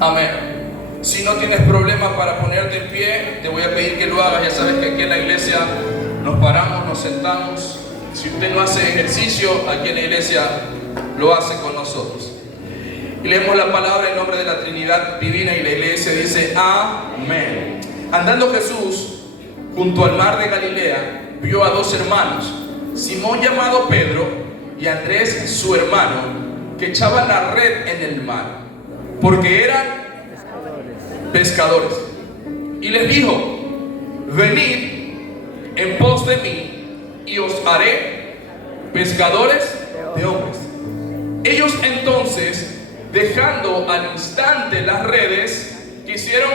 Amén. Si no tienes problema para ponerte en pie, te voy a pedir que lo hagas. Ya sabes que aquí en la iglesia nos paramos, nos sentamos. Si usted no hace ejercicio, aquí en la iglesia lo hace con nosotros. Y leemos la palabra en nombre de la Trinidad Divina y la iglesia dice amén. Andando Jesús junto al mar de Galilea, vio a dos hermanos, Simón llamado Pedro y Andrés su hermano, que echaban la red en el mar, porque eran pescadores. Y les dijo: venid en pos de mí y os haré pescadores de hombres. Ellos entonces, dejando al instante las redes, ¿qué hicieron?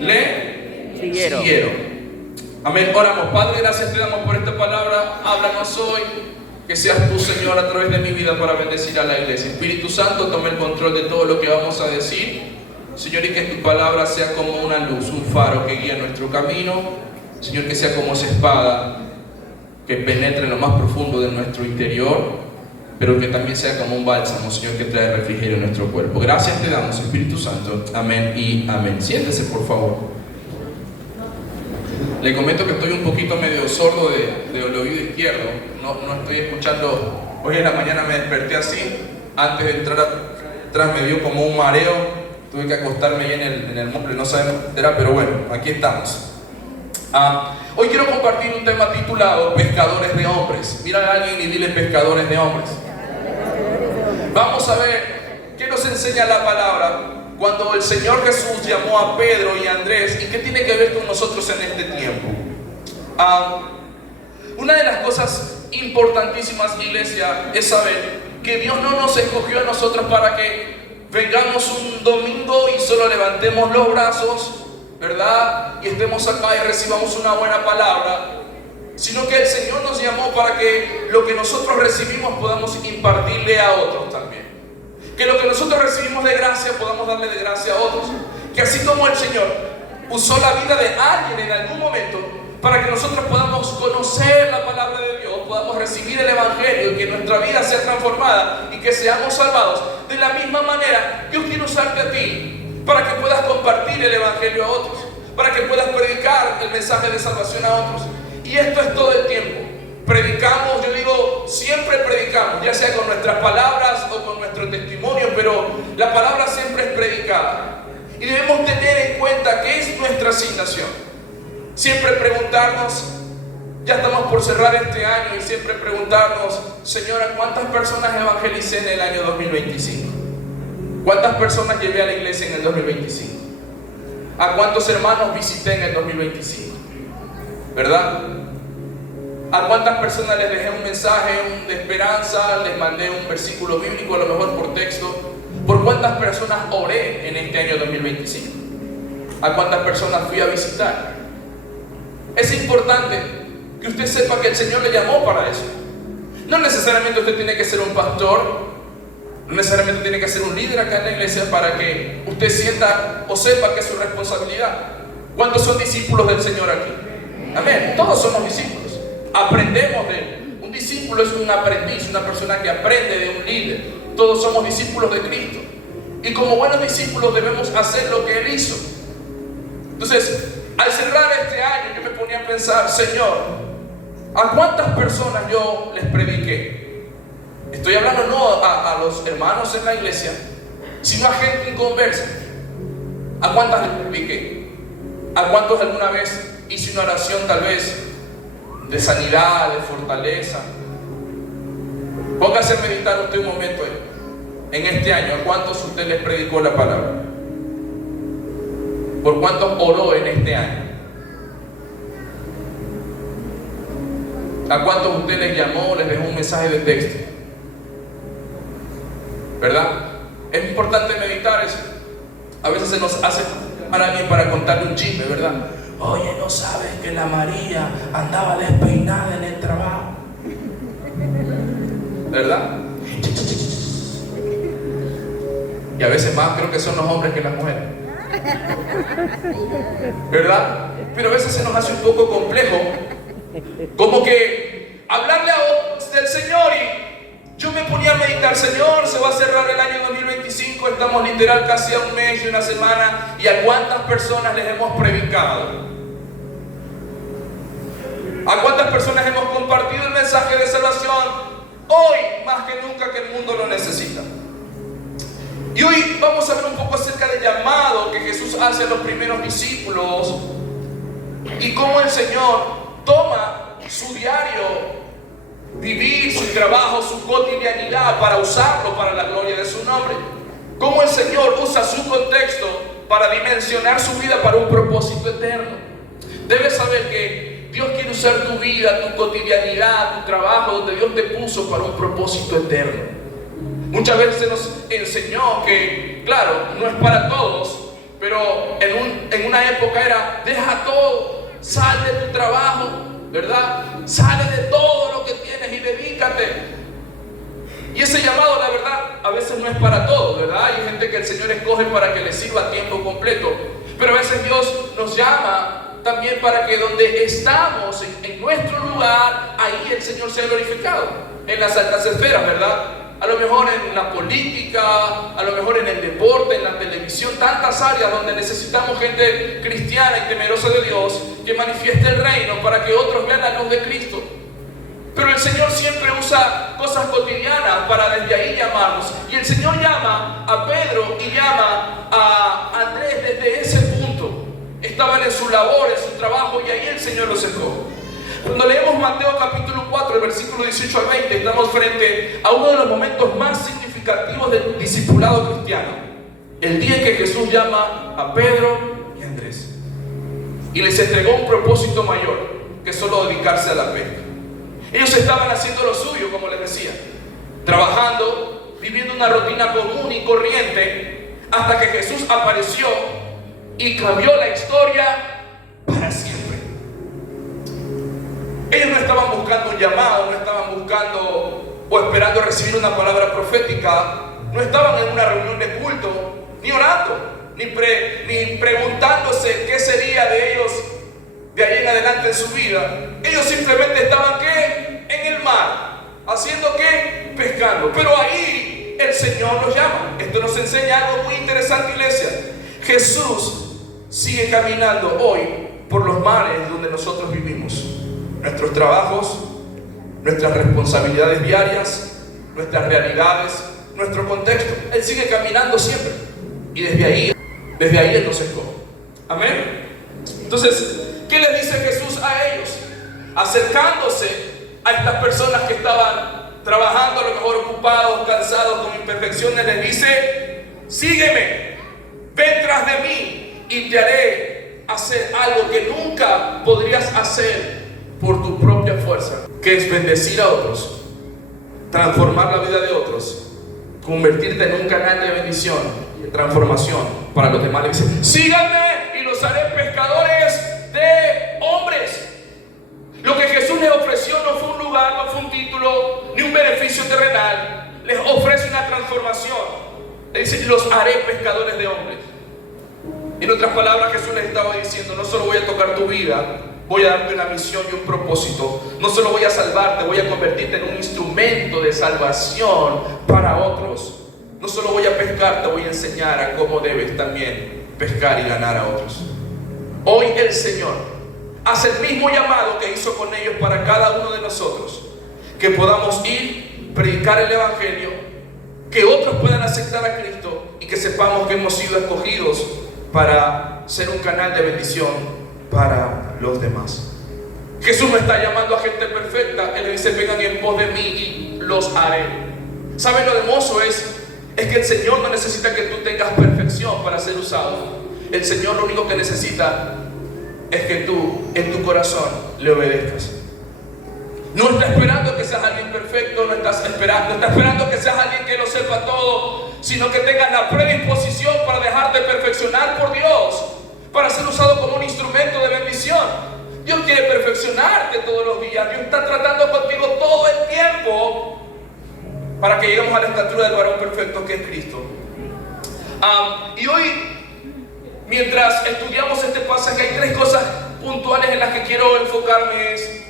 Le siguieron. Amén. Oramos. Padre, gracias te damos por esta palabra. Háblanos hoy. Que seas tú, Señor, a través de mi vida para bendecir a la iglesia. Espíritu Santo, tome el control de todo lo que vamos a decir, Señor, y que tu palabra sea como una luz, un faro que guía nuestro camino. Señor, que sea como esa espada que penetre en lo más profundo de nuestro interior, pero que también sea como un bálsamo, Señor, que trae refrigerio a nuestro cuerpo. Gracias te damos, Espíritu Santo. Amén y amén. Siéntese, por favor. Le comento que estoy un poquito medio sordo del oído izquierdo. No estoy escuchando. Hoy en la mañana me desperté así. Antes de entrar atrás me dio como un mareo. Tuve que acostarme ahí en el muslo y no sabemos qué era, pero bueno, aquí estamos. Hoy quiero compartir un tema titulado Pescadores de hombres. Mira a alguien y dile: pescadores de hombres. Vamos a ver qué nos enseña la palabra cuando el Señor Jesús llamó a Pedro y a Andrés, y qué tiene que ver con nosotros en este tiempo. Una de las cosas importantísimas, iglesia, es saber que Dios no nos escogió a nosotros para que vengamos un domingo y solo levantemos los brazos, ¿verdad? Y estemos acá y recibamos una buena palabra, sino que el Señor nos llamó para que lo que nosotros recibimos podamos impartirle a otros también. Que lo que nosotros recibimos de gracia podamos darle de gracia a otros. Que así como el Señor usó la vida de alguien en algún momento para que nosotros podamos conocer la palabra de Dios, podamos recibir el Evangelio y que nuestra vida sea transformada y que seamos salvados, de la misma manera Dios quiere usarte a ti para que puedas compartir el Evangelio a otros, para que puedas predicar el mensaje de salvación a otros. Y esto es todo el tiempo. Predicamos, yo digo, siempre predicamos, ya sea con nuestras palabras o con nuestro testimonio, pero la palabra siempre es predicada. Y debemos tener en cuenta que es nuestra asignación. Siempre preguntarnos, ya estamos por cerrar este año, y siempre preguntarnos: Señora, ¿cuántas personas evangelicé en el año 2025? ¿Cuántas personas llevé a la iglesia en el 2025? ¿A cuántos hermanos visité en el 2025? ¿Verdad? ¿A cuántas personas les dejé un mensaje de esperanza? Les mandé un versículo bíblico, a lo mejor por texto. ¿Por cuántas personas oré en este año 2025? ¿A cuántas personas fui a visitar? Es importante que usted sepa que el Señor le llamó para eso. No necesariamente usted tiene que ser un pastor, no necesariamente tiene que ser un líder acá en la iglesia para que usted sienta o sepa que es su responsabilidad. ¿Cuántos son discípulos del Señor aquí? Amén. Todos somos discípulos. Aprendemos de Él. Un discípulo es un aprendiz, una persona que aprende de un líder. Todos somos discípulos de Cristo. Y como buenos discípulos debemos hacer lo que Él hizo. Entonces, al cerrar este año, yo me ponía a pensar: Señor, ¿a cuántas personas yo les prediqué? Estoy hablando no a los hermanos en la iglesia, sino a gente inconversa. ¿A cuántas les prediqué? ¿A cuántos alguna vez hice una oración tal vez de sanidad, de fortaleza? Póngase a meditar usted un momento en este año. ¿A cuántos usted les predicó la palabra? ¿Por cuántos oró en este año? ¿A cuántos usted les llamó, les dejó un mensaje de texto? ¿Verdad? Es importante meditar eso. A veces se nos hace para alguien para contarle un chisme, ¿verdad? Oye, ¿no sabes que la María andaba despeinada en el trabajo? ¿Verdad? Y a veces más creo que son los hombres que las mujeres. ¿Verdad? Pero a veces se nos hace un poco complejo, como que hablarle a otros del Señor, y yo me ponía a meditar: Señor, se va a cerrar el año 2020 2025 estamos literal casi a un mes y una semana. ¿Y a cuántas personas les hemos predicado? ¿A cuántas personas hemos compartido el mensaje de salvación? Hoy más que nunca que el mundo lo necesita. Y hoy vamos a ver un poco acerca del llamado que Jesús hace a los primeros discípulos y cómo el Señor toma su diario vivir, su trabajo, su cotidianidad para usarlo para la gloria de su nombre. Cómo el Señor usa su contexto para dimensionar su vida para un propósito eterno. Debes saber que Dios quiere usar tu vida, tu cotidianidad, tu trabajo, donde Dios te puso para un propósito eterno. Muchas veces nos enseñó que, claro, no es para todos, pero en una época era, deja todo, sal de tu trabajo, ¿verdad? Sale de todo lo que tienes y dedícate. Y ese llamado, la verdad, a veces no es para todos, ¿verdad? Hay gente que el Señor escoge para que le sirva a tiempo completo, pero a veces Dios nos llama también para que donde estamos, en nuestro lugar, ahí el Señor sea glorificado, en las altas esferas, ¿verdad? A lo mejor en la política, a lo mejor en el deporte, en la televisión, tantas áreas donde necesitamos gente cristiana y temerosa de Dios que manifieste el reino para que otros vean la luz de Cristo. Pero el Señor siempre usa cosas cotidianas para desde ahí llamarnos. Y el Señor llama a Pedro y llama a Andrés desde ese punto. Estaban en su labor, en su trabajo, y ahí el Señor los sacó. Cuando leemos Mateo capítulo 4, el versículo 18 al 20, estamos frente a uno de los momentos más significativos del discipulado cristiano. El día en que Jesús llama a Pedro y a Andrés y les entregó un propósito mayor que solo dedicarse a la pesca. Ellos estaban haciendo lo suyo, como les decía, trabajando, viviendo una rutina común y corriente, hasta que Jesús apareció y cambió la historia para siempre. Ellos no estaban buscando un llamado, no estaban buscando o esperando recibir una palabra profética, no estaban en una reunión de culto, ni orando, ni preguntándose qué sería de ellos de ahí en adelante en su vida. Ellos simplemente estaban ¿qué? En el mar, haciendo ¿qué? Pescando. Pero ahí el Señor los llama. Esto nos enseña algo muy interesante, iglesia. Jesús sigue caminando hoy por los mares donde nosotros vivimos. Nuestros trabajos, nuestras responsabilidades diarias, nuestras realidades, nuestro contexto. Él sigue caminando siempre. Y desde ahí Él nos escoge. Amén. Entonces, ¿qué les dice Jesús a ellos? Acercándose a estas personas que estaban trabajando, a lo mejor ocupados, cansados, con imperfecciones, les dice: sígueme, ven tras de mí y te haré hacer algo que nunca podrías hacer por tu propia fuerza, que es bendecir a otros, transformar la vida de otros, convertirte en un canal de bendición y de transformación para los demás. Le dice: síganme y los haré pescadores de hombres. Lo que Jesús les ofreció no fue un lugar, no fue un título, ni un beneficio terrenal. Les ofrece una transformación. Le dice: los haré pescadores de hombres. En otras palabras, Jesús les estaba diciendo: no solo voy a tocar tu vida, voy a darte una misión y un propósito. No solo voy a salvarte, voy a convertirte en un instrumento de salvación para otros. No solo voy a pescar, te voy a enseñar a cómo debes también pescar y ganar a otros. Hoy el Señor hace el mismo llamado que hizo con ellos para cada uno de nosotros, que podamos ir, predicar el Evangelio, que otros puedan aceptar a Cristo y que sepamos que hemos sido escogidos para ser un canal de bendición para los demás. Jesús no está llamando a gente perfecta. Él le dice: vengan en pos de mí y los haré. ¿Saben lo hermoso es que el Señor no necesita que tú tengas perfección para ser usado? El Señor lo único que necesita es que tú en tu corazón le obedezcas. No está esperando que seas alguien perfecto, no está esperando que seas alguien que lo sepa todo, sino que tengas la predisposición para dejarte perfeccionar por Dios, para ser usado como un instrumento de bendición. Dios quiere perfeccionarte todos los días. Dios está tratando contigo todo el tiempo para que lleguemos a la estatura del varón perfecto que es Cristo. Y hoy, mientras estudiamos este pasaje, hay tres cosas puntuales en las que quiero enfocarme. Es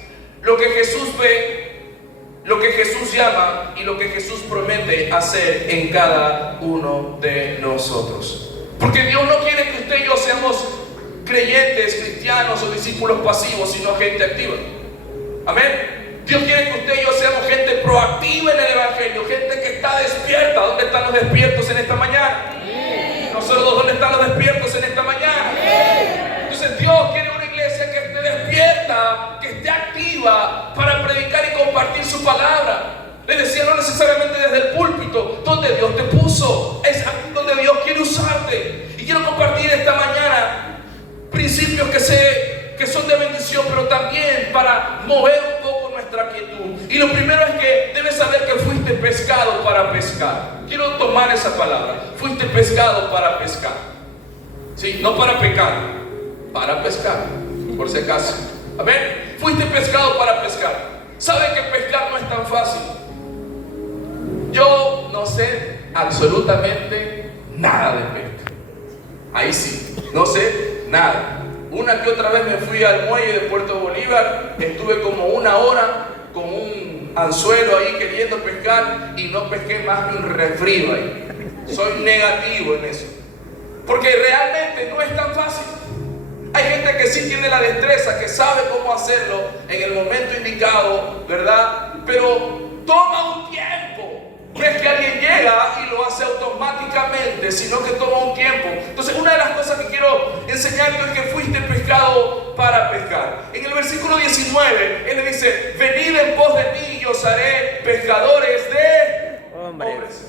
lo que Jesús ve, lo que Jesús llama y lo que Jesús promete hacer en cada uno de nosotros. Porque Dios no quiere que usted y yo seamos creyentes, cristianos o discípulos pasivos, sino gente activa. Amén. Dios quiere que usted y yo seamos gente proactiva en el Evangelio, gente que está despierta. ¿Dónde están los despiertos en esta mañana? Nosotros, ¿dónde están los despiertos en esta mañana? Entonces Dios quiere una iglesia que esté despierta, que esté activa para predicar y compartir su palabra. Les decía, no necesariamente desde el púlpito, donde Dios te puso, es aquí donde Dios quiere usarte. Y quiero compartir esta mañana principios que son de bendición, pero también para mover un poco nuestra quietud. Y lo primero es que debes saber que fuiste pescado para pescar. Quiero tomar esa palabra. Fuiste pescado para pescar. Sí, no para pecar, para pescar, por si acaso. Amén. Fuiste pescado para pescar. ¿Sabe que pescar no es tan fácil? Yo no sé absolutamente nada de pesca. Ahí sí, no sé nada. Una que otra vez me fui al muelle de Puerto Bolívar, estuve como una hora con un anzuelo ahí queriendo pescar y no pesqué más que un refrío ahí. Soy negativo en eso, porque realmente no es tan fácil. Hay gente que sí tiene la destreza, que sabe cómo hacerlo en el momento indicado, ¿verdad? Pero toma un tiempo. No es que alguien llega y lo hace automáticamente, sino que toma un tiempo. Entonces, una de las cosas que quiero enseñarte es que fuiste pescado para pescar. En el versículo 19, Él le dice: venid en pos de mí y os haré pescadores de hombres.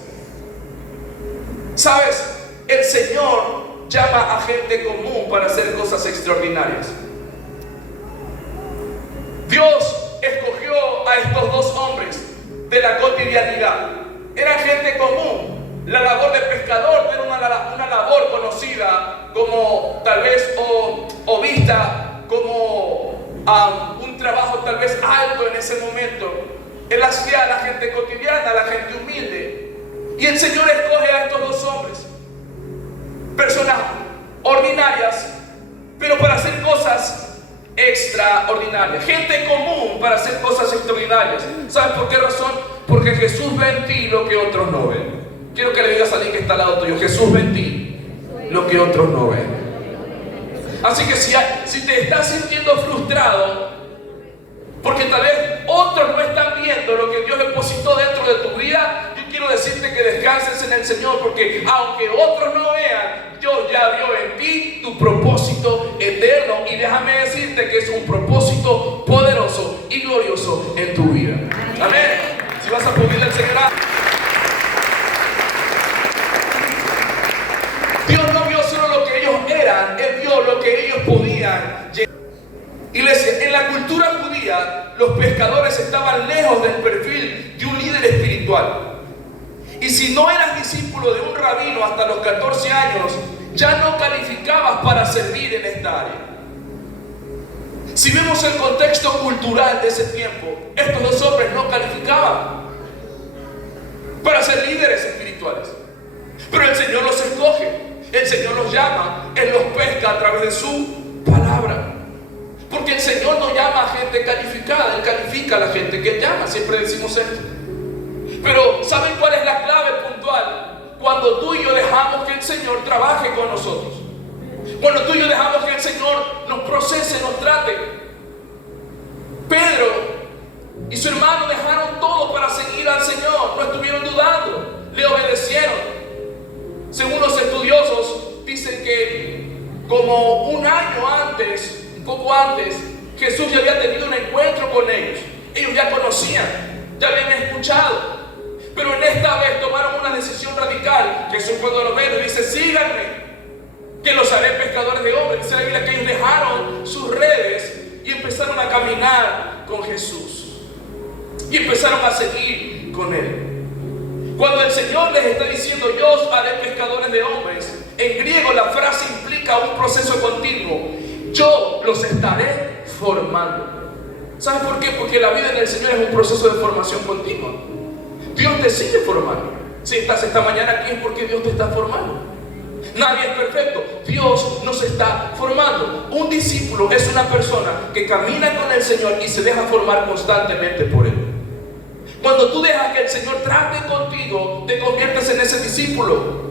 ¿Sabes? El Señor llama a gente común para hacer cosas extraordinarias. Dios escogió a estos dos hombres de la cotidianidad. Eran gente común. La labor de pescador no era una labor conocida como tal vez o vista como un trabajo tal vez alto en ese momento. Él hacía a la gente cotidiana, a la gente humilde. Y el Señor escoge a estos dos hombres, personas ordinarias, pero para hacer cosas extraordinarias. Gente común para hacer cosas extraordinarias. ¿Sabes por qué razón? Porque Jesús ve en ti lo que otros no ven. Quiero que le digas a alguien que está al lado tuyo: Jesús ve en ti lo que otros no ven. Así que si te estás sintiendo frustrado porque tal vez otros no están viendo lo que Dios depositó dentro de tu vida, yo quiero decirte que descanses en el Señor, porque aunque otros no vean, Dios ya vio en ti tu propósito eterno, y déjame decirte que es un propósito poderoso y glorioso en tu vida. Amén. Si vas a pedirle al Señor, Dios no vio solo lo que ellos eran, Él vio lo que ellos podían llegar. Iglesia, en la cultura judía, los pescadores estaban lejos del perfil de un líder espiritual. Y si no eras discípulo de un rabino hasta los 14 años, ya no calificabas para servir en esta área. Si vemos el contexto cultural de ese tiempo, estos dos hombres no calificaban para ser líderes espirituales. Pero el Señor los escoge, el Señor los llama, Él los pesca a través de su palabra. Porque el Señor no llama a gente calificada, Él califica a la gente que Él llama. Siempre decimos esto. Pero ¿saben cuál es la clave puntual? Cuando tú y yo dejamos que el Señor trabaje con nosotros. Cuando tú y yo dejamos que el Señor nos procese, nos trate. Pedro y su hermano dejaron todo para seguir al Señor. No estuvieron dudando, le obedecieron. Según los estudiosos, dicen que como un año antes, un poco antes, Jesús ya había tenido un encuentro con ellos. Ellos ya conocían, ya habían escuchado. Pero en esta vez tomaron una decisión radical. Jesús, cuando los ve, les dice: síganme, que los haré pescadores de hombres. Dice la Biblia que ellos dejaron sus redes y empezaron a caminar con Jesús. Y empezaron a seguir con Él. Cuando el Señor les está diciendo: yo os haré pescadores de hombres, en griego la frase implica un proceso continuo. Yo los estaré formando. ¿Sabes por qué? Porque la vida en el Señor es un proceso de formación continua. Dios te sigue formando. Si estás esta mañana aquí es porque Dios te está formando. Nadie es perfecto, Dios nos está formando. Un discípulo es una persona que camina con el Señor y se deja formar constantemente por Él. Cuando tú dejas que el Señor trate contigo, te conviertes en ese discípulo.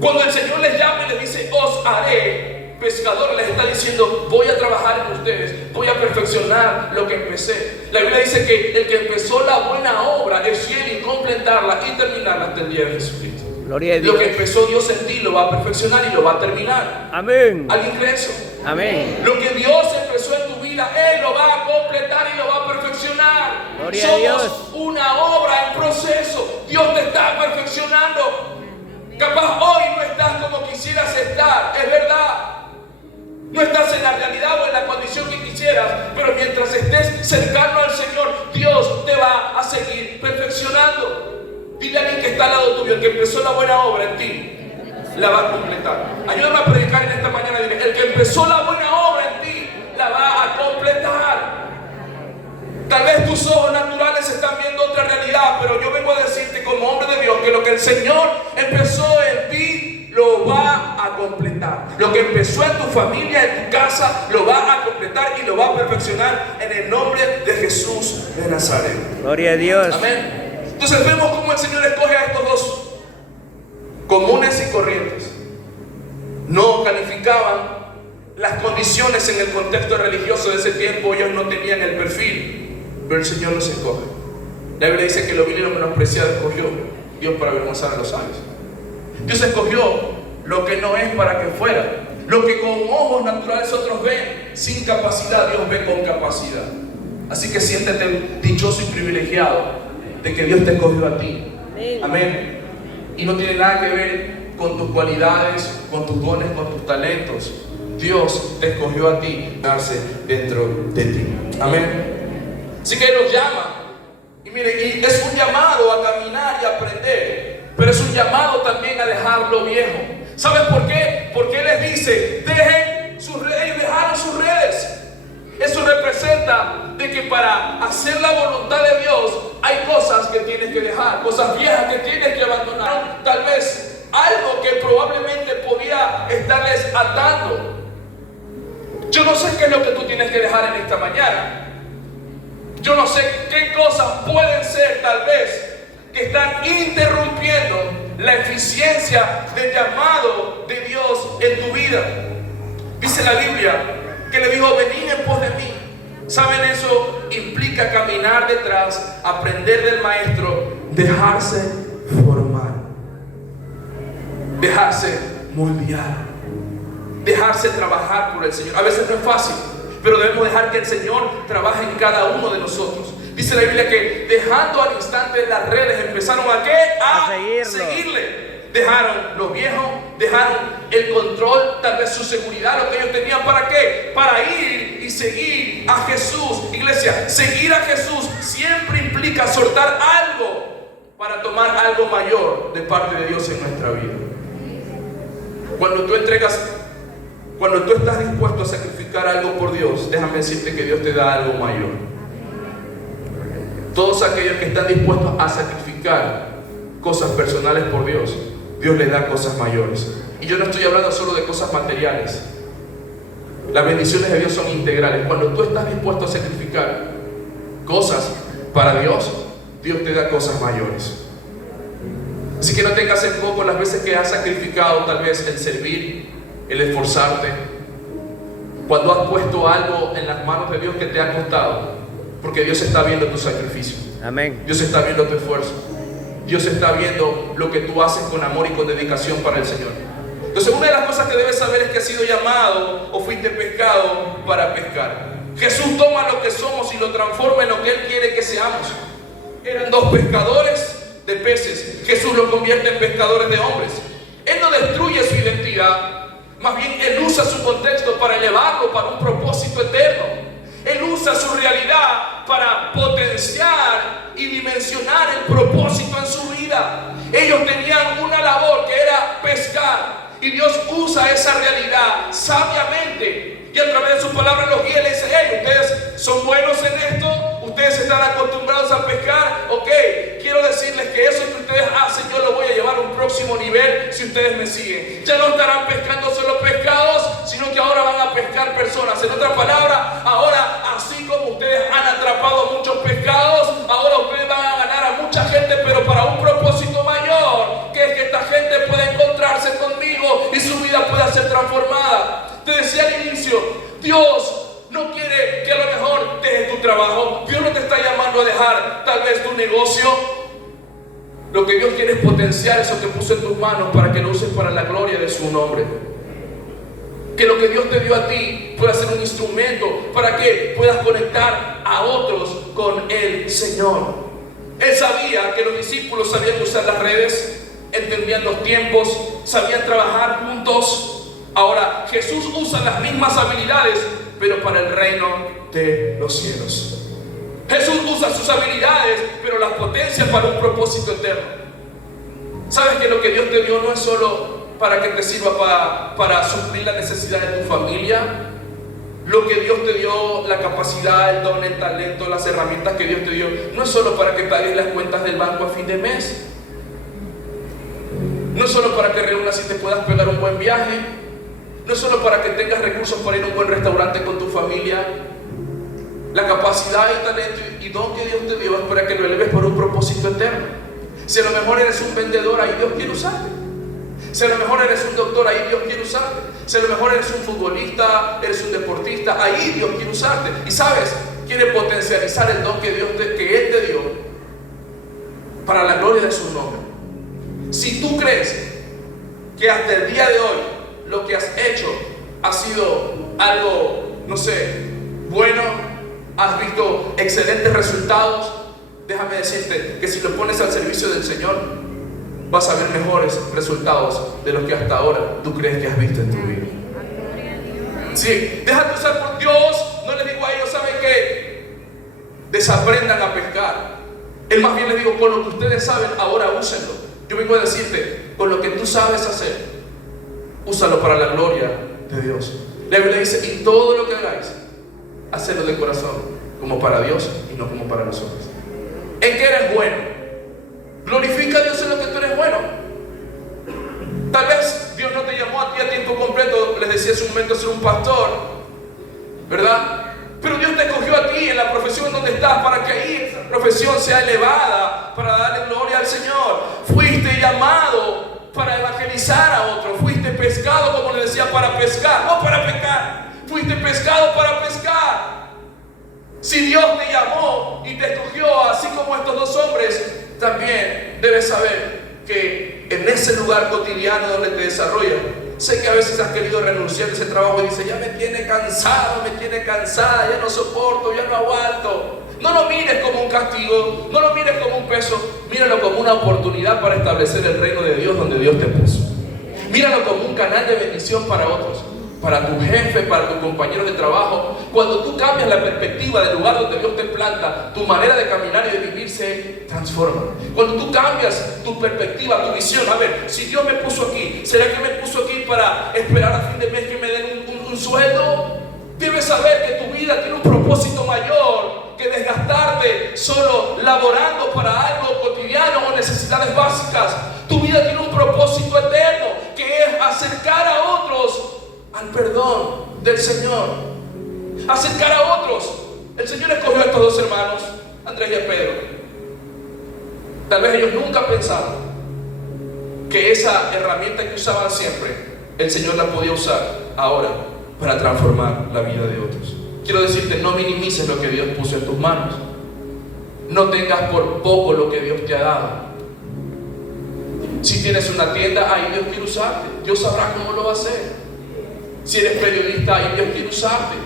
Cuando el Señor les llama y les dice, os haré pescadores, les está diciendo, voy a trabajar en ustedes, voy a perfeccionar lo que empecé. La Biblia dice que el que empezó la buena obra es fiel en completarla y terminarla hasta el día de Jesucristo. Gloria a Dios. Lo que empezó Dios en ti lo va a perfeccionar y lo va a terminar. Amén. ¿Alguien cree eso? Amén. Lo que Dios empezó en tu vida, Él lo va a completar y lo va a perfeccionar. Gloria a Somos Dios. una obra en proceso. Dios te está perfeccionando. Capaz hoy no estás como quisieras estar, es verdad. No estás en la realidad o en la condición que quisieras, pero mientras estés cercano al Señor, Dios te va a seguir perfeccionando. Dile a alguien que está al lado tuyo, el que empezó la buena obra en ti, la va a completar. Ayúdame a predicar en esta mañana, dile, el que empezó la buena obra en ti, la va a completar. Tal vez tus ojos naturales están viendo otra realidad, pero yo vengo a decirte como hombre de Dios que lo que el Señor empezó en ti lo va a completar. Lo que empezó en tu familia, en tu casa, lo va a completar y lo va a perfeccionar en el nombre de Jesús de Nazaret. Gloria a Dios. Amén. Entonces vemos cómo el Señor escoge a estos dos, comunes y corrientes. No calificaban las condiciones en el contexto religioso de ese tiempo, ellos no tenían el perfil. Pero el Señor los escoge. La Biblia dice que lo vil y lo menospreciado escogió Dios para avergonzar a los sabios. Dios escogió lo que no es para que fuera. Lo que con ojos naturales otros ven sin capacidad, Dios ve con capacidad. Así que siéntete dichoso y privilegiado de que Dios te escogió a ti. Amén. Y no tiene nada que ver con tus cualidades, con tus dones, con tus talentos. Dios te escogió a ti, darse dentro de ti. Amén. Así que Él los llama. Y mire, y es un llamado a caminar y aprender, pero es un llamado también a dejar lo viejo. ¿Sabes por qué? Porque Él les dice, dejen sus redes. Ellos dejaron sus redes. Eso representa de que para hacer la voluntad de Dios hay cosas que tienes que dejar, cosas viejas que tienes que abandonar. Tal vez algo que probablemente podía estarles atando. Yo no sé qué es lo que tú tienes que dejar en esta mañana. Yo no sé qué cosas pueden ser tal vez que están interrumpiendo la eficiencia del llamado de Dios en tu vida. Dice la Biblia que le dijo, venid en pos de mí. ¿Saben? Eso implica caminar detrás, aprender del maestro, dejarse formar, dejarse moldear, dejarse trabajar por el Señor. A veces no es fácil, pero debemos dejar que el Señor trabaje en cada uno de nosotros. Dice la Biblia que dejando al instante las redes empezaron a ¿qué? A seguirle. Dejaron lo viejo, dejaron el control, tal vez su seguridad, lo que ellos tenían. ¿Para qué? Para ir y seguir a Jesús. Iglesia, seguir a Jesús siempre implica soltar algo para tomar algo mayor de parte de Dios en nuestra vida. Cuando tú estás dispuesto a sacrificar algo por Dios, déjame decirte que Dios te da algo mayor. Todos aquellos que están dispuestos a sacrificar cosas personales por Dios, Dios les da cosas mayores. Y yo no estoy hablando solo de cosas materiales. Las bendiciones de Dios son integrales. Cuando tú estás dispuesto a sacrificar cosas para Dios, Dios te da cosas mayores. Así que no tengas en poco las veces que has sacrificado tal vez el servir, el esforzarte. Cuando has puesto algo en las manos de Dios que te ha costado, porque Dios está viendo tu sacrificio. Amén. Dios está viendo tu esfuerzo. Dios está viendo lo que tú haces con amor y con dedicación para el Señor. Entonces, una de las cosas que debes saber es que has sido llamado o fuiste pescado para pescar. Jesús toma lo que somos y lo transforma en lo que Él quiere que seamos. Eran dos pescadores de peces. Jesús los convierte en pescadores de hombres. Él no destruye su identidad, más bien Él usa su contexto para elevarlo para un propósito eterno. Él usa su realidad para potenciar y dimensionar el propósito en su vida. Ellos tenían una labor que era pescar, y Dios usa esa realidad sabiamente, y a través de su palabra los guía y le dice, hey, ustedes son buenos en esto, ustedes están acostumbrados a pescar, ok, quiero decirles que eso que ustedes hacen yo lo voy a llevar a un próximo nivel si ustedes me siguen. Ya no estarán pescando solo pescados, sino que ahora van a pescar personas. En otras palabras, ahora así como ustedes han atrapado muchos pescados, ahora ustedes gente, pero para un propósito mayor, que es que esta gente pueda encontrarse conmigo y su vida pueda ser transformada. Te decía al inicio, Dios no quiere que a lo mejor dejes tu trabajo. Dios no te está llamando a dejar tal vez tu negocio. Lo que Dios quiere es potenciar eso que puso en tus manos para que lo uses para la gloria de su nombre. Que lo que Dios te dio a ti pueda ser un instrumento para que puedas conectar a otros con el Señor. Él sabía que los discípulos sabían usar las redes, entendían los tiempos, sabían trabajar juntos. Ahora Jesús usa las mismas habilidades, pero para el reino de los cielos. Jesús usa sus habilidades, pero las potencia para un propósito eterno. ¿Sabes que lo que Dios te dio no es solo para que te sirva para suplir la necesidad de tu familia? Lo que Dios te dio, la capacidad, el don, el talento, las herramientas que Dios te dio, no es solo para que pagues las cuentas del banco a fin de mes. No es solo para que reúnas y te puedas pegar un buen viaje. No es solo para que tengas recursos para ir a un buen restaurante con tu familia. La capacidad y talento y don que Dios te dio es para que lo eleves por un propósito eterno. Si a lo mejor eres un vendedor, ahí Dios quiere usarte. Si a lo mejor eres un doctor, ahí Dios quiere usarte. Si a lo mejor eres un futbolista, eres un deportista, ahí Dios quiere usarte. Y sabes, quiere potencializar el don que Él te dio para la gloria de su nombre. Si tú crees que hasta el día de hoy lo que has hecho ha sido algo, no sé, bueno, has visto excelentes resultados, déjame decirte que si lo pones al servicio del Señor, vas a ver mejores resultados de los que hasta ahora tú crees que has visto en tu vida. Sí, déjate usar por Dios. No les digo a ellos, ¿saben qué? Desaprendan a pescar. Él más bien les digo, con lo que ustedes saben, ahora úsenlo. Yo vengo a decirte, con lo que tú sabes hacer, úsalo para la gloria de Dios. La Biblia dice, y todo lo que hagáis, hacedlo de corazón, como para Dios y no como para los hombres. ¿En qué eres bueno? Glorifica a Dios en lo que tú eres bueno. Tal vez Dios no te llamó a ti a tiempo completo, les decía hace un momento, ser un pastor, ¿verdad? Pero Dios te escogió a ti en la profesión donde estás para que ahí esa profesión sea elevada, para darle gloria al Señor. Fuiste llamado para evangelizar a otros. Fuiste pescado, como le decía, para pescar, no para pecar. Fuiste pescado para pescar. Si Dios te llamó y te escogió, así como estos dos hombres, también debes saber que en ese lugar cotidiano donde te desarrollas, sé que a veces has querido renunciar a ese trabajo y dices, ya me tiene cansado, me tiene cansada, ya no soporto, ya no aguanto. No lo mires como un castigo, no lo mires como un peso, míralo como una oportunidad para establecer el reino de Dios donde Dios te puso. Míralo como un canal de bendición para otros, para tu jefe, para tus compañeros de trabajo. Cuando tú cambias la perspectiva del lugar donde Dios te planta, tu manera de caminar y de vivir se transforma. Cuando tú cambias tu perspectiva, tu visión, a ver, si Dios me puso aquí, ¿será que me puso aquí para esperar a fin de mes que me den un sueldo? Debes saber que tu vida tiene un propósito mayor que desgastarte solo laborando para algo cotidiano o necesidades básicas. Tu vida tiene un propósito eterno, que es acercar a otros al perdón del Señor. Acercar a otros. El Señor escogió a estos dos hermanos, Andrés y a Pedro. Tal vez ellos nunca pensaron que esa herramienta que usaban siempre, el Señor la podía usar ahora para transformar la vida de otros. Quiero decirte, no minimices lo que Dios puso en tus manos. No tengas por poco lo que Dios te ha dado. Si tienes una tienda, ahí Dios quiere usarte. Dios sabrá cómo lo va a hacer. Si eres periodista, ahí Dios quiere usarte.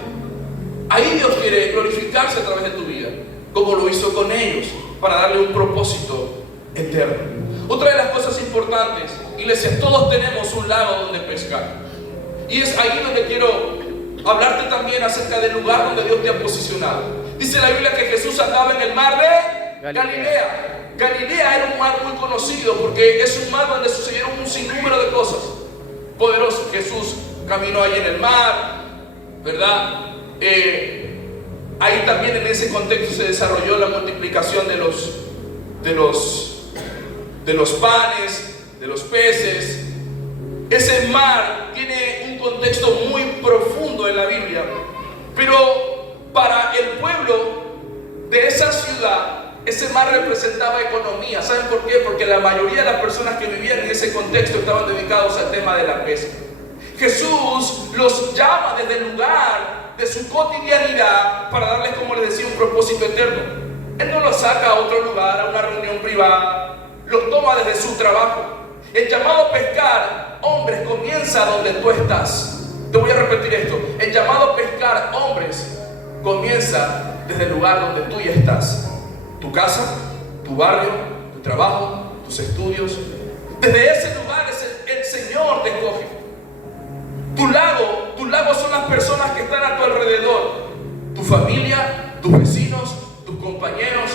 Ahí Dios quiere glorificarse a través de tu vida, como lo hizo con ellos, para darle un propósito eterno. Otra de las cosas importantes, iglesia, todos tenemos un lago donde pescar. Y es ahí donde quiero hablarte también acerca del lugar donde Dios te ha posicionado. Dice la Biblia que Jesús andaba en el mar de Galilea. Galilea era un mar muy conocido porque es un mar donde sucedieron un sinnúmero de cosas poderosas. Jesús caminó ahí en el mar, ¿verdad? Ahí también en ese contexto se desarrolló la multiplicación de los panes, de los peces. Ese mar tiene un contexto muy profundo en la Biblia, pero para el pueblo de esa ciudad Ese mar representaba economía. ¿Saben por qué? Porque la mayoría de las personas que vivían en ese contexto estaban dedicados al tema de la pesca. Jesús los llama desde el lugar de su cotidianidad para darles, como les decía, un propósito eterno. Él no los saca a otro lugar, a una reunión privada, los toma desde su trabajo. El llamado a pescar hombres comienza donde tú estás. Te voy a repetir esto: el llamado a pescar hombres comienza desde el lugar donde tú ya estás. Tu casa, tu barrio, tu trabajo, tus estudios. Desde ese lugar el Señor te escoge. Tu lago son las personas que están a tu alrededor. Tu familia, tus vecinos, tus compañeros,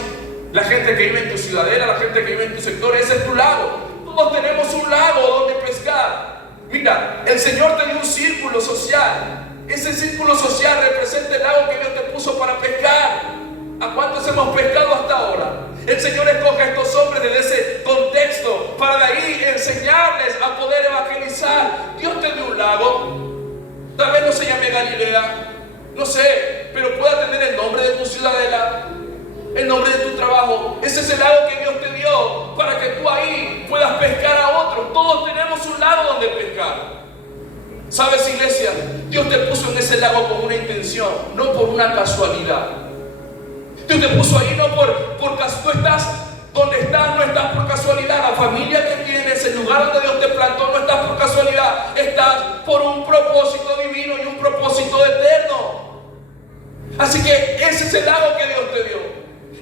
la gente que vive en tu ciudadela, la gente que vive en tu sector. Ese es tu lago. Todos tenemos un lago donde pescar. Mira, el Señor te dio un círculo social. Ese círculo social representa el lago que Dios te puso para pescar. ¿A cuántos hemos pescado hasta ahora? El Señor escoge a estos hombres desde ese contexto para de ahí enseñarles a poder evangelizar. Dios te dio un lago. Tal vez no se llame Galilea, no sé, pero pueda tener el nombre de tu ciudadela, el nombre de tu trabajo. Ese es el lago que Dios te dio para que tú ahí puedas pescar a otros. Todos tenemos un lago donde pescar. ¿Sabes, iglesia? Dios te puso en ese lago con una intención, no por una casualidad. Dios te puso ahí no por tú estás donde estás, no estás por casualidad. La familia que tienes, el lugar donde Dios te plantó, no estás por casualidad. Estás por un propósito divino y un propósito eterno. Así que ese es el lago que Dios te dio.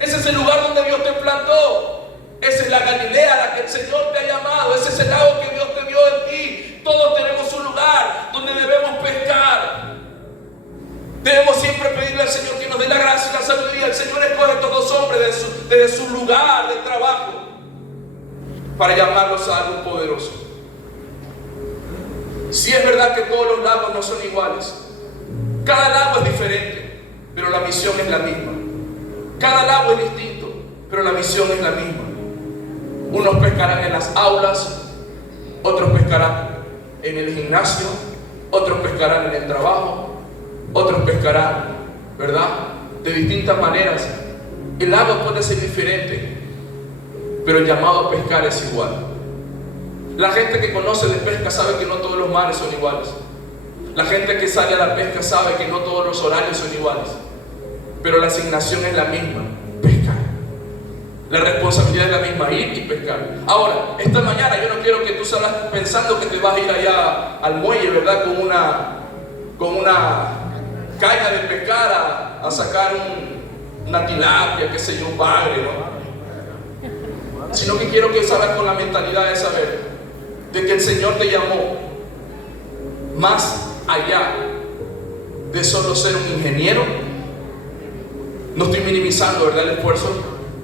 Ese es el lugar donde Dios te plantó. Esa es la Galilea a la que el Señor te ha llamado. Ese es el lago que Dios te dio en ti. Todos tenemos un lugar donde debemos pescar. Debemos siempre pedirle al Señor que nos dé la gracia y la sabiduría. El Señor escoge a estos dos hombres desde su lugar de trabajo para llamarlos a algo poderoso. Si es verdad que todos los lagos no son iguales, cada lago es diferente, pero la misión es la misma. Cada lago es distinto, pero la misión es la misma. Unos pescarán en las aulas, otros pescarán en el gimnasio, otros pescarán en el trabajo, otros pescarán, ¿verdad?, de distintas maneras. El lago puede ser diferente, pero el llamado a pescar es igual. La gente que conoce de pesca sabe que no todos los mares son iguales. La gente que sale a la pesca sabe que no todos los horarios son iguales, pero la asignación es la misma: pescar. La responsabilidad es la misma: ir y pescar. Ahora, esta mañana yo no quiero que tú salgas pensando que te vas a ir allá al muelle, ¿verdad?, con una caña de pescar a sacar una tilapia, qué sé yo, un bagre, ¿no? Sino que quiero que salgas con la mentalidad de saber de que el Señor te llamó más allá de solo ser un ingeniero. No estoy minimizando, ¿verdad?, el esfuerzo.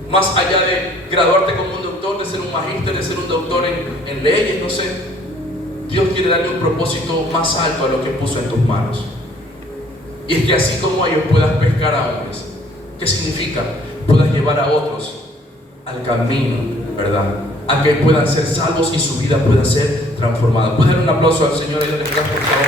Más allá de graduarte como un doctor, de ser un magíster, de ser un doctor en leyes, no sé. Dios quiere darle un propósito más alto a lo que puso en tus manos. Y es que así como ellos puedas pescar a hombres. ¿Qué significa? Puedas llevar a otros al camino, ¿verdad?, a que puedan ser salvos y su vida pueda ser transformada. ¿Puedes dar un aplauso al Señor y darle gracias, por favor?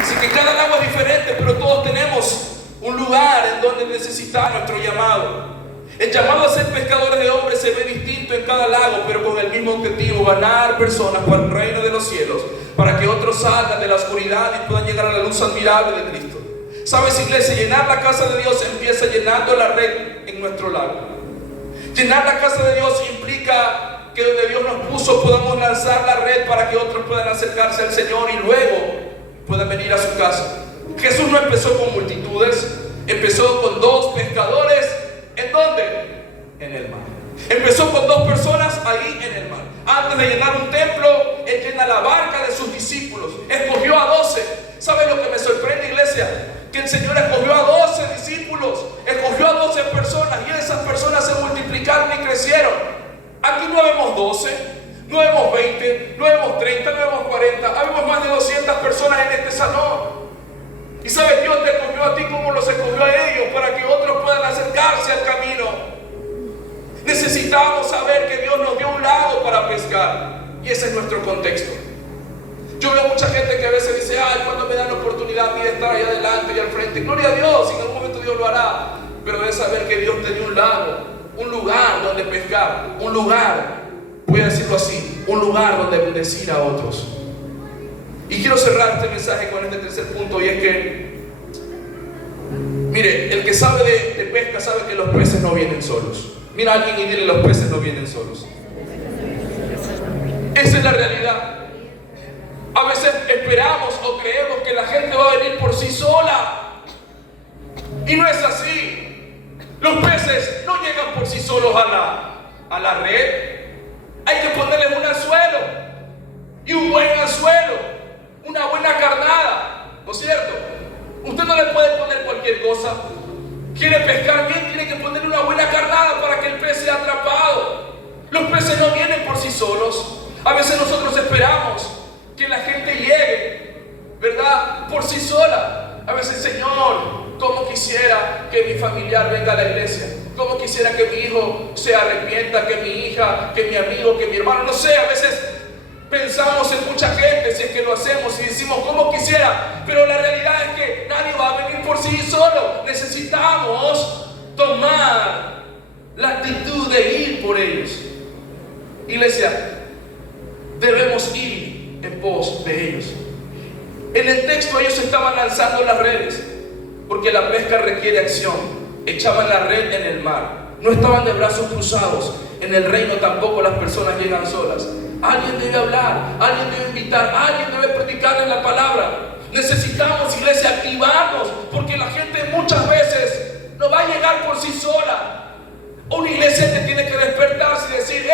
Así que cada lago es diferente, pero todos tenemos un lugar en donde necesitamos nuestro llamado. El llamado a ser pescadores de hombres se ve distinto en cada lago, pero con el mismo objetivo: ganar personas para el reino de los cielos, para que otros salgan de la oscuridad y puedan llegar a la luz admirable de Cristo. ¿Sabes, iglesia? Llenar la casa de Dios empieza llenando la red en nuestro lago. Llenar la casa de Dios implica que donde Dios nos puso podamos lanzar la red para que otros puedan acercarse al Señor y luego puedan venir a su casa. Jesús no empezó con multitudes, empezó con 2 pescadores. ¿En dónde? En el mar. Empezó con 2 personas ahí en el mar. Antes de llenar un templo, Él llena la barca de sus discípulos. Escogió a 12. ¿Sabe lo que me sorprende, iglesia? Que el Señor escogió a 12 discípulos, escogió a 12 personas, y esas personas se multiplicaron y crecieron. Aquí no vemos 12, no vemos 20, no vemos 30, no vemos 40. Habemos más de 200 personas en este salón. Y sabes, Dios te escogió a ti como los escogió a ellos, para que otros puedan acercarse al camino. Necesitamos saber que Dios nos dio un lago para pescar, y ese es nuestro contexto. Yo veo mucha gente que a veces dice, ay, cuando me dan la oportunidad a mí de estar ahí adelante y al frente. Gloria a Dios, en algún momento Dios lo hará. Pero debes saber que Dios te dio un lago, un lugar donde pescar, un lugar, voy a decirlo así, un lugar donde bendecir a otros. Y quiero cerrar este mensaje con este tercer punto, y es que, mire, el que sabe de pesca sabe que los peces no vienen solos. Mira a alguien y dile, los peces no vienen solos. Esa es la realidad. A veces esperamos o creemos que la gente va a venir por sí sola. Y no es así. Los peces no llegan por sí solos a la red. Hay que ponerles un anzuelo. Y un buen anzuelo. Una buena carnada. ¿No es cierto? Usted no le puede poner cualquier cosa. Quiere pescar bien, tiene que ponerle una buena carnada para que el pez sea atrapado. Los peces no vienen por sí solos. A veces nosotros esperamos que la gente llegue, ¿verdad?, por sí sola. A veces, Señor, ¿cómo quisiera que mi familiar venga a la iglesia? ¿Cómo quisiera que mi hijo se arrepienta, que mi hija, que mi amigo, que mi hermano? No sé, a veces pensamos en mucha gente si es que lo hacemos y decimos, ¿cómo quisiera? Pero la realidad es que nadie va a venir por sí solo. Necesitamos tomar la actitud de ir por ellos. Iglesia, debemos ir en pos de ellos. En el texto ellos estaban lanzando las redes, porque la pesca requiere acción. Echaban la red en el mar, no estaban de brazos cruzados. En el reino tampoco las personas llegan solas. Alguien debe hablar, alguien debe invitar, alguien debe predicarles la palabra. Necesitamos, iglesia, activarnos, porque la gente muchas veces no va a llegar por sí sola. Una iglesia te tiene que despertarse y decir,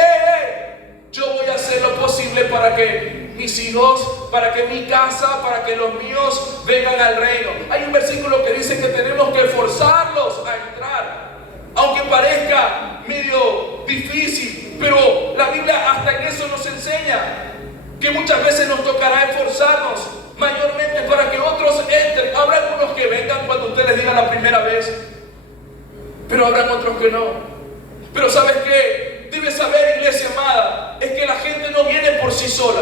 yo voy a hacer lo posible para que mis hijos, para que mi casa, para que los míos vengan al reino. Hay un versículo que dice que tenemos que forzarlos a entrar, aunque parezca medio difícil, pero la Biblia hasta en eso nos enseña que muchas veces nos tocará esforzarnos mayormente para que otros entren. Habrá algunos que vengan cuando usted les diga la primera vez, pero habrán otros que no. Pero ¿sabes qué? Debes saber, iglesia amada, es que la gente no viene por sí sola.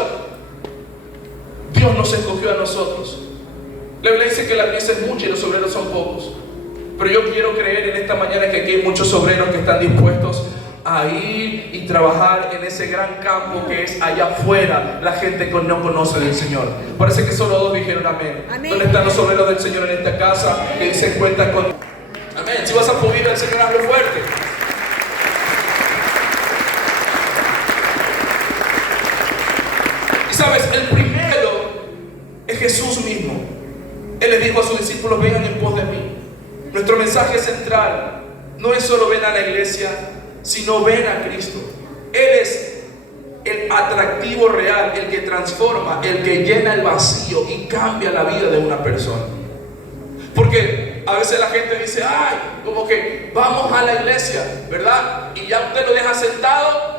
Dios nos escogió a nosotros. La Biblia dice que la mies es mucha y los obreros son pocos. Pero yo quiero creer en esta mañana que aquí hay muchos obreros que están dispuestos a ir y trabajar en ese gran campo que es allá afuera, la gente que no conoce del Señor. Parece que solo dos dijeron amén. ¿Dónde están los obreros del Señor en esta casa que se encuentran con amén? Si vas a aplaudir al Señor, hazlo fuerte. ¿Sabes? El primero es Jesús mismo. Él le dijo a sus discípulos, vengan en pos de mí. Nuestro mensaje central no es solo ven a la iglesia, sino ven a Cristo. Él es el atractivo real, el que transforma, el que llena el vacío y cambia la vida de una persona. Porque a veces la gente dice, ay, como que vamos a la iglesia, ¿verdad? Y ya usted lo deja sentado.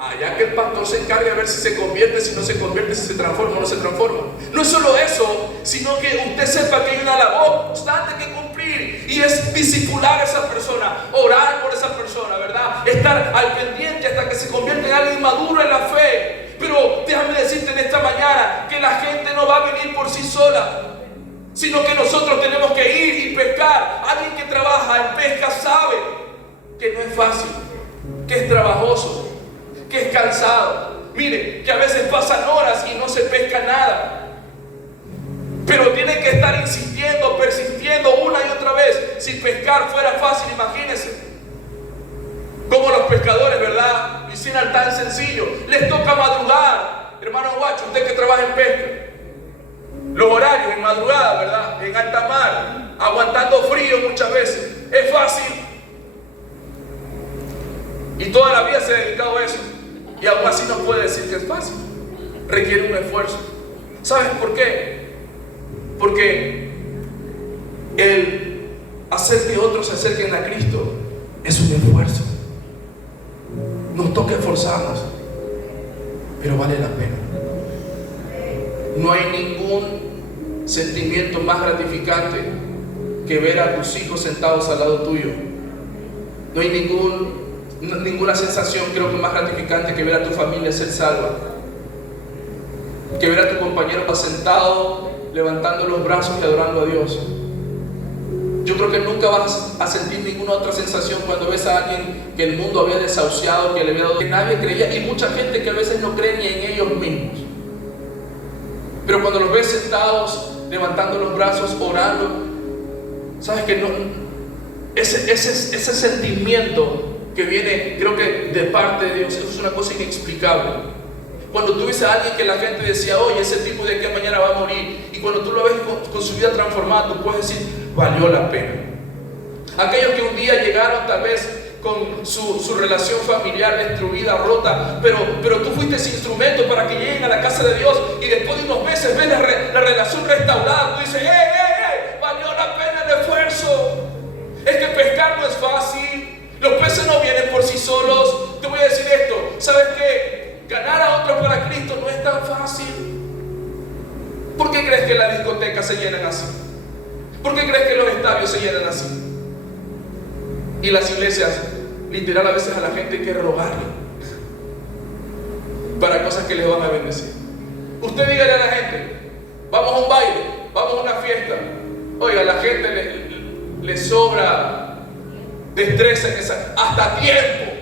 Allá que el pastor se encargue de ver si se convierte, si no se convierte, si se transforma o no se transforma. No es solo eso, sino que usted sepa que hay una labor constante que cumplir, y es discipular a esa persona, orar por esa persona, ¿verdad? Estar al pendiente hasta que se convierta en alguien maduro en la fe. Pero déjame decirte en esta mañana que la gente no va a venir por sí sola, sino que nosotros tenemos que ir y pescar. Alguien que trabaja en pesca sabe que no es fácil, que es trabajoso, que es cansado. Mire, que a veces pasan horas y no se pesca nada, pero tiene que estar insistiendo, persistiendo una y otra vez. Si pescar fuera fácil, imagínense como los pescadores, ¿verdad? Lo hicieran tan sencillo. Les toca madrugar. Hermano Guacho, usted que trabaja en pesca, los horarios en madrugada, ¿verdad? En alta mar, aguantando frío muchas veces. ¿Es fácil? Y toda la vida se ha dedicado a eso. Y aún así no puede decir que es fácil. Requiere un esfuerzo. ¿Sabes por qué? Porque el hacer que otros se acerquen a Cristo es un esfuerzo. Nos toca esforzarnos, pero vale la pena. No hay ningún sentimiento más gratificante que ver a tus hijos sentados al lado tuyo. No hay ninguna sensación, creo que más gratificante, que ver a tu familia ser salva. que ver a tu compañero sentado, levantando los brazos y adorando a Dios. Yo creo que nunca vas a sentir ninguna otra sensación cuando ves a alguien que el mundo había desahuciado, que le había dado, que nadie creía, y mucha gente que a veces no cree ni en ellos mismos. Pero cuando los ves sentados, levantando los brazos, orando, sabes que no, ese sentimiento que viene, creo que de parte de Dios, eso es una cosa inexplicable. Cuando tú ves a alguien que la gente decía, oye, ese tipo de aquí a mañana va a morir, y cuando tú lo ves con su vida transformada, tú puedes decir, valió la pena. Aquellos que un día llegaron tal vez con su relación familiar destruida, rota, pero tú fuiste ese instrumento para que lleguen a la casa de Dios, y después de unos meses ves la relación restaurada. Tú dices, valió la pena el esfuerzo. Es que pescar no es fácil, los peces no vienen por sí solos. Te voy a decir esto, ¿sabes qué? Ganar a otros para Cristo no es tan fácil. ¿Por qué crees que las discotecas se llenan así? ¿Por qué crees que los estadios se llenan así? Y las iglesias, literal, a veces a la gente hay que rogarle para cosas que les van a bendecir. Usted dígale a la gente, vamos a un baile, vamos a una fiesta. Oiga, a la gente le sobra destreza en esa, hasta tiempo.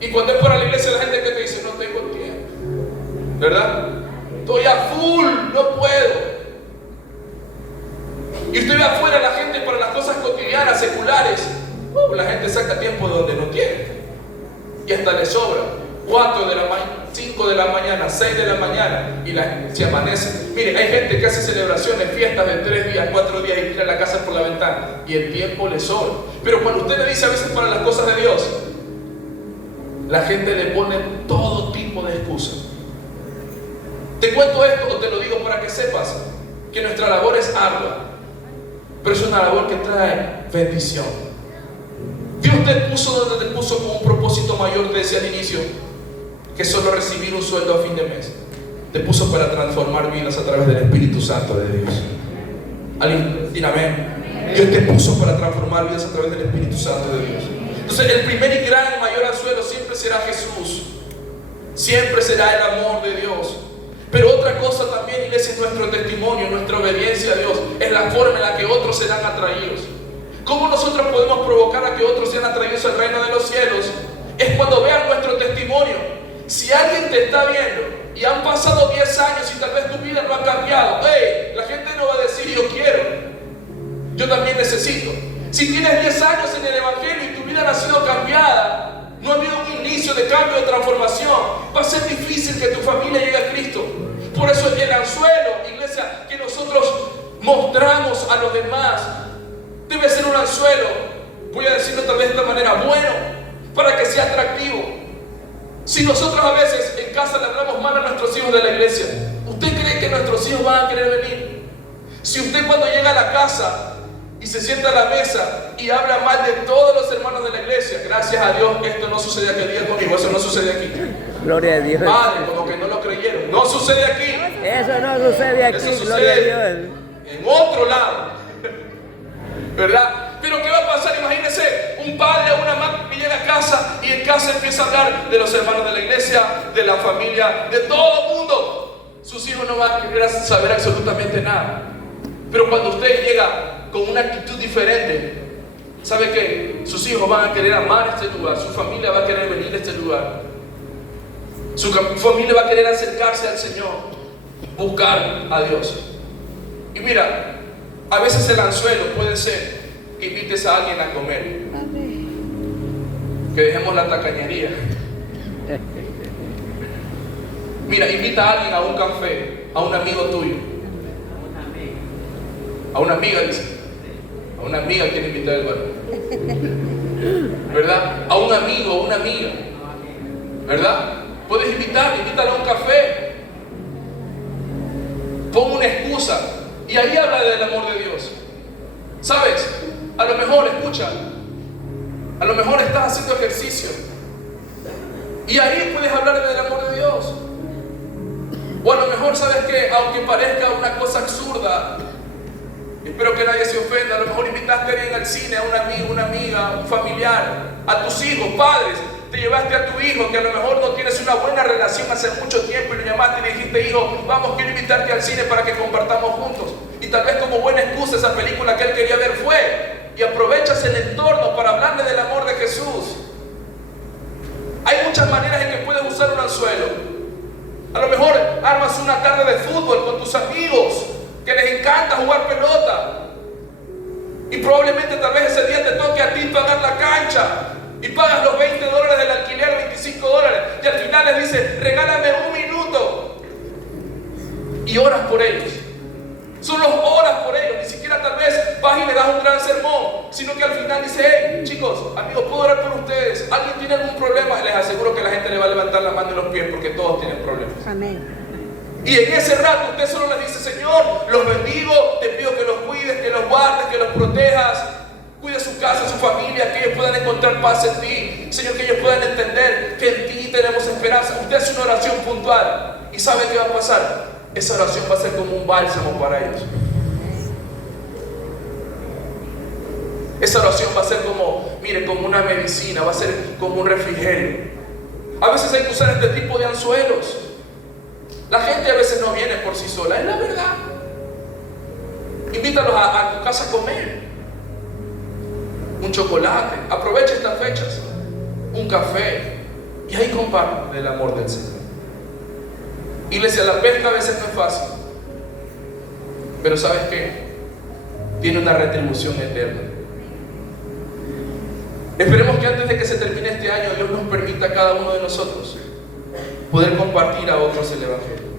Y cuando es para la iglesia, la gente que te dice, no tengo tiempo, ¿verdad? Estoy a full, no puedo. Y usted ve afuera la gente para las cosas cotidianas, seculares. La gente saca tiempo de donde no tiene. Y hasta le sobra. 4 de la mañana, 5 de la mañana, 6 de la mañana, y se amanece. Mire, hay gente que hace celebraciones, fiestas de 3 días, 4 días, y tira la casa por la ventana. Y el tiempo le sobra. Pero cuando usted le dice a veces para las cosas de Dios, la gente le pone todo tipo de excusas. Te cuento esto o te lo digo para que sepas que nuestra labor es ardua, pero es una labor que trae bendición. Dios te puso donde te puso con un propósito mayor, te decía al inicio, que solo recibir un sueldo a fin de mes. Te puso para transformar vidas a través del Espíritu Santo de Dios. ¿Alguien dice amén? Dios te puso para transformar vidas a través del Espíritu Santo de Dios. Entonces el primer y gran y mayor anzuelo siempre será Jesús. Siempre será el amor de Dios. Pero otra cosa también, iglesia, es nuestro testimonio, nuestra obediencia a Dios. Es la forma en la que otros serán atraídos. ¿Cómo nosotros podemos provocar a que otros sean atraídos al reino de los cielos? Es cuando vean nuestro testimonio. Si alguien te está viendo y han pasado 10 años y tal vez tu vida no ha cambiado, la gente no va a decir yo quiero, yo también necesito. Si tienes 10 años en el Evangelio y tu vida no ha sido cambiada, no ha habido un inicio de cambio, de transformación, va a ser difícil que tu familia llegue a Cristo. Por eso el anzuelo, iglesia, que nosotros mostramos a los demás, debe ser un anzuelo, voy a decirlo tal vez de esta manera, bueno, para que sea atractivo. Si nosotros a veces en casa le hablamos mal a nuestros hijos de la iglesia, ¿usted cree que nuestros hijos van a querer venir? Si usted cuando llega a la casa y se sienta a la mesa y habla mal de todos los hermanos de la iglesia, gracias a Dios esto no sucede aquel día conmigo, eso no sucede aquí. Gloria a Dios. Padre, como que no lo creyeron, no sucede aquí. Eso no sucede aquí, eso gloria a sucede Dios. en otro lado, ¿verdad? Pero ¿qué va a pasar? Imagínense un padre o una madre que llega a casa y en casa empieza a hablar de los hermanos de la iglesia, de la familia, de todo el mundo. Sus hijos no van a querer saber absolutamente nada. Pero cuando usted llega con una actitud diferente, ¿sabe qué? Sus hijos van a querer amar este lugar, su familia va a querer venir a este lugar, su familia va a querer acercarse al Señor, buscar a Dios. Y mira, a veces el anzuelo puede ser que invites a alguien a comer, que dejemos la tacañería. Mira, invita a alguien a un café, a un amigo tuyo, a una amiga, dice, a una amiga quiere invitar el barrio, ¿verdad? A un amigo, a una amiga, ¿verdad? Puedes invítalo a un café, pon una excusa y ahí habla del amor de Dios. ¿Sabes? A lo mejor, escucha, a lo mejor estás haciendo ejercicio y ahí puedes hablar del amor de Dios. O a lo mejor, ¿sabes qué? Aunque parezca una cosa absurda, espero que nadie se ofenda, a lo mejor invitaste a alguien al cine, a un amigo, una amiga, un familiar, a tus hijos, padres, te llevaste a tu hijo, que a lo mejor no tienes una buena relación hace mucho tiempo, y lo llamaste y le dijiste: hijo, vamos, quiero invitarte al cine para que compartamos juntos. Y tal vez como buena excusa esa película que él quería ver fue, y aprovechas el entorno para hablarle del amor de Jesús. Hay muchas maneras en que puedes usar un anzuelo. A lo mejor armas una tarde de fútbol con tus amigos que les encanta jugar pelota, y probablemente tal vez ese día te toque a ti pagar la cancha y pagas los $20 del alquiler, $25, y al final les dices: regálame un minuto, y oras por ellos. Solo oras por ellos, ni siquiera tal vez vas y le das un gran sermón, sino que al final dice: hey, chicos, amigos, ¿puedo orar por ustedes? ¿Alguien tiene algún problema? Les aseguro que la gente le va a levantar la mano y los pies, porque todos tienen problemas. Amén. Y en ese rato usted solo les dice: Señor, los bendigo, te pido que los cuides, que los guardes, que los protejas, cuide su casa, su familia, que ellos puedan encontrar paz en ti. Señor, que ellos puedan entender que en ti tenemos esperanza. Usted hace una oración puntual, y ¿sabe qué va a pasar? Esa oración va a ser como un bálsamo para ellos. Esa oración va a ser como, mire, como una medicina, va a ser como un refrigerio. A veces hay que usar este tipo de anzuelos. La gente a veces no viene por sí sola, es la verdad. Invítalos a tu casa a comer. Un chocolate, aprovecha estas fechas, un café, y ahí comparte del amor del Señor. Iglesia, la pesca a veces no es fácil, pero ¿sabes qué? Tiene una retribución eterna. Esperemos que antes de que se termine este año, Dios nos permita a cada uno de nosotros poder compartir a otros el Evangelio.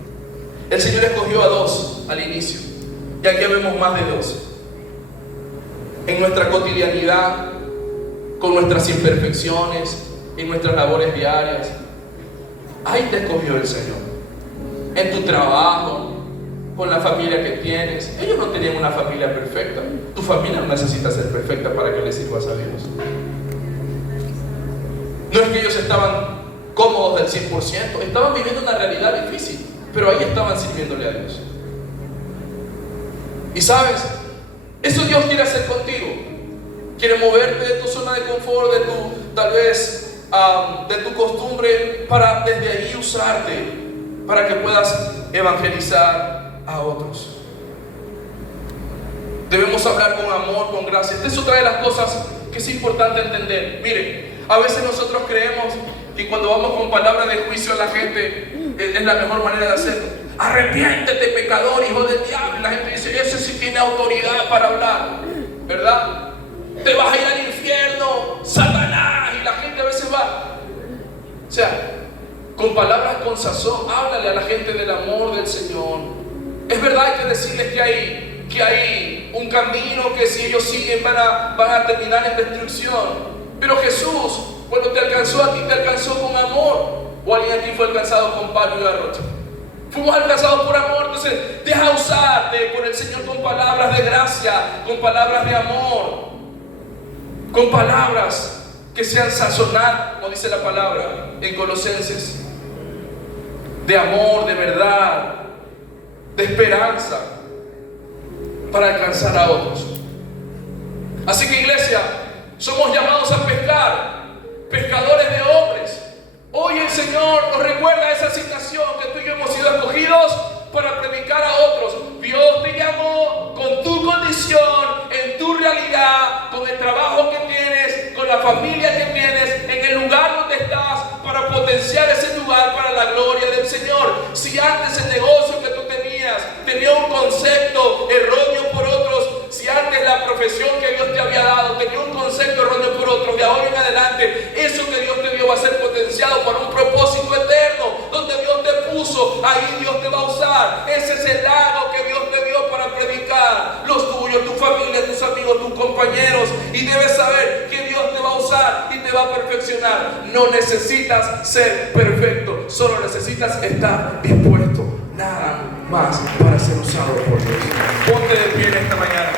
El Señor escogió a 2 al inicio, y aquí vemos más de 2. En nuestra cotidianidad, con nuestras imperfecciones, en nuestras labores diarias, ahí te escogió el Señor. En tu trabajo, con la familia que tienes. Ellos no tenían una familia perfecta. Tu familia no necesita ser perfecta para que le sirvas a Dios. No es que ellos estaban cómodos del 100%, estaban viviendo una realidad difícil, pero ahí estaban sirviéndole a Dios. Y sabes, eso Dios quiere hacer contigo. Quiere moverte de tu zona de confort, de tu, tal vez, de tu costumbre, para desde ahí usarte, para que puedas evangelizar a otros. Debemos hablar con amor, con gracia. Eso trae las cosas que es importante entender. Mire, a veces nosotros creemos que cuando vamos con palabras de juicio a la gente es la mejor manera de hacerlo. Arrepiéntete, pecador, hijo del diablo. Y la gente dice: ese sí tiene autoridad para hablar, ¿verdad? Te vas a ir al infierno, Satanás. Y la gente a veces va, o sea, con palabras con sazón, háblale a la gente del amor del Señor. Es verdad, hay que decirles que hay un camino que si ellos siguen van a terminar en destrucción. Pero Jesús, cuando te alcanzó a ti, te alcanzó con amor. O alguien aquí fue alcanzado con palo y garrote. Fuimos alcanzados por amor. Entonces deja usarte por el Señor con palabras de gracia, con palabras de amor, con palabras que sean sazonadas, como dice la palabra en Colosenses, de amor, de verdad, de esperanza, para alcanzar a otros. Así que, iglesia, somos llamados a pescar, pescadores de hombres. Hoy el Señor nos recuerda esa asignación, que tú y yo hemos sido escogidos para predicar a otros. Dios te llamó con tu condición, en tu realidad, con el trabajo que tienes, con la familia que tienes, en el lugar donde estás, para potenciar ese lugar para la gloria del Señor. Si antes el negocio que tú tenía un concepto erróneo por otros, si antes la profesión que Dios te había dado tenía un concepto erróneo por otros, de ahora en adelante eso que Dios te dio va a ser potenciado para un propósito eterno. Donde Dios te puso, ahí Dios te va a usar. Ese es el lago que Dios te dio para predicar. Los tuyos, tu familia, tus amigos, tus compañeros. Y debes saber que Dios te va a usar y te va a perfeccionar. No necesitas ser perfecto, solo necesitas estar dispuesto. Nada más para ser usado por Dios. Ponte de pie en esta mañana.